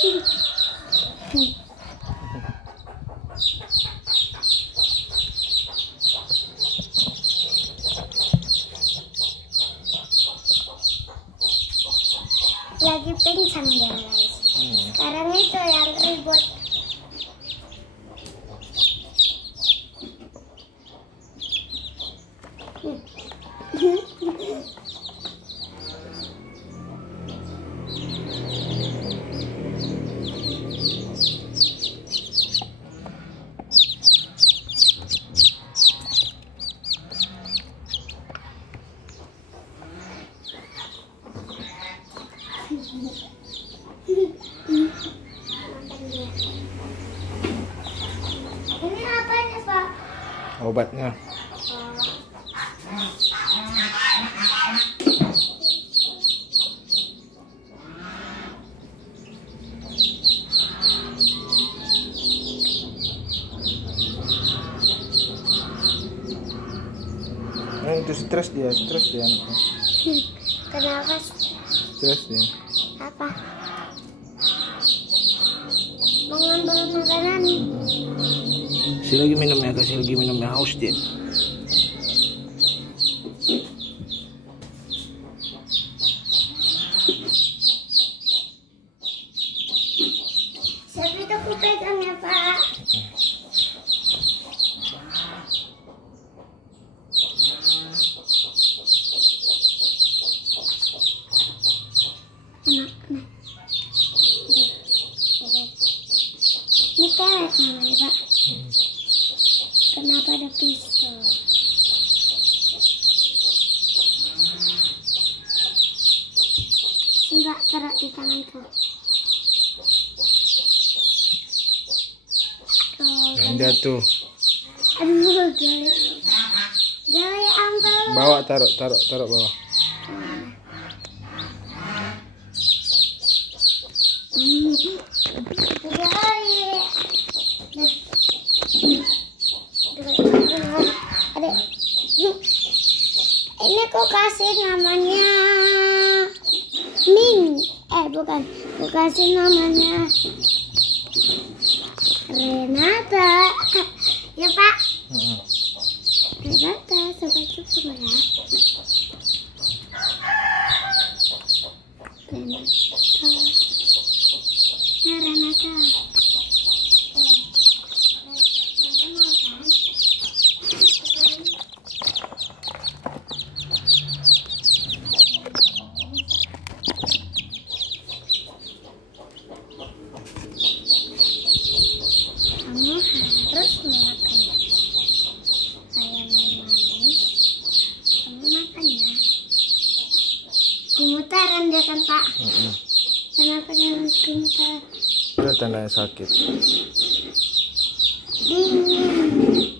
Lagi pincang dia guys. Sekarang itu yang ribut. Ini apanya, Pak? Obatnya. Itu stres dia anaknya. Kenapa? Stres dia. Apa? Mengambil makanan. Kasih lagi minumnya, haus dia. Siapa itu aku pegang ya, Pak? Ini pelet namanya, Pak. Kenapa ada pisau? Enggak taruh di tanganku. Yang jatuh. Aduh, gali ambil. Bawa taruh bawah. Ini aku kasih namanya Ming. Bukan. Aku kasih namanya Renata. Ya, Pak. Renata, sampai cukup ya. Renata. Ya, Renata. Kamu harus memakan ayam yang manis. Kamu makan ya. Gemetaran dia kan, Pak. Kenapa dia gemetar? Itu tandanya sakit. Dingin.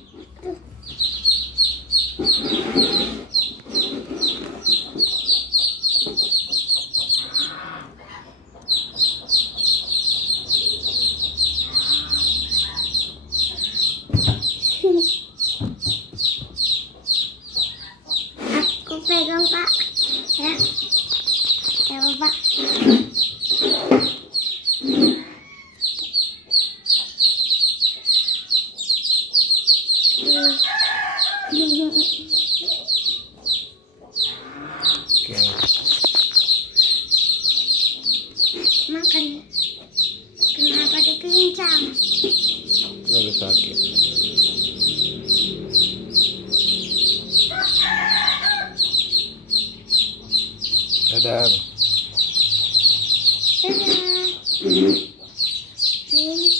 Aku pegang, Pak. Ya. Ya, Bapak. Oke. Makan. Kenapa dipincang? Lagi sakit. Dadah. Dadah. Nih.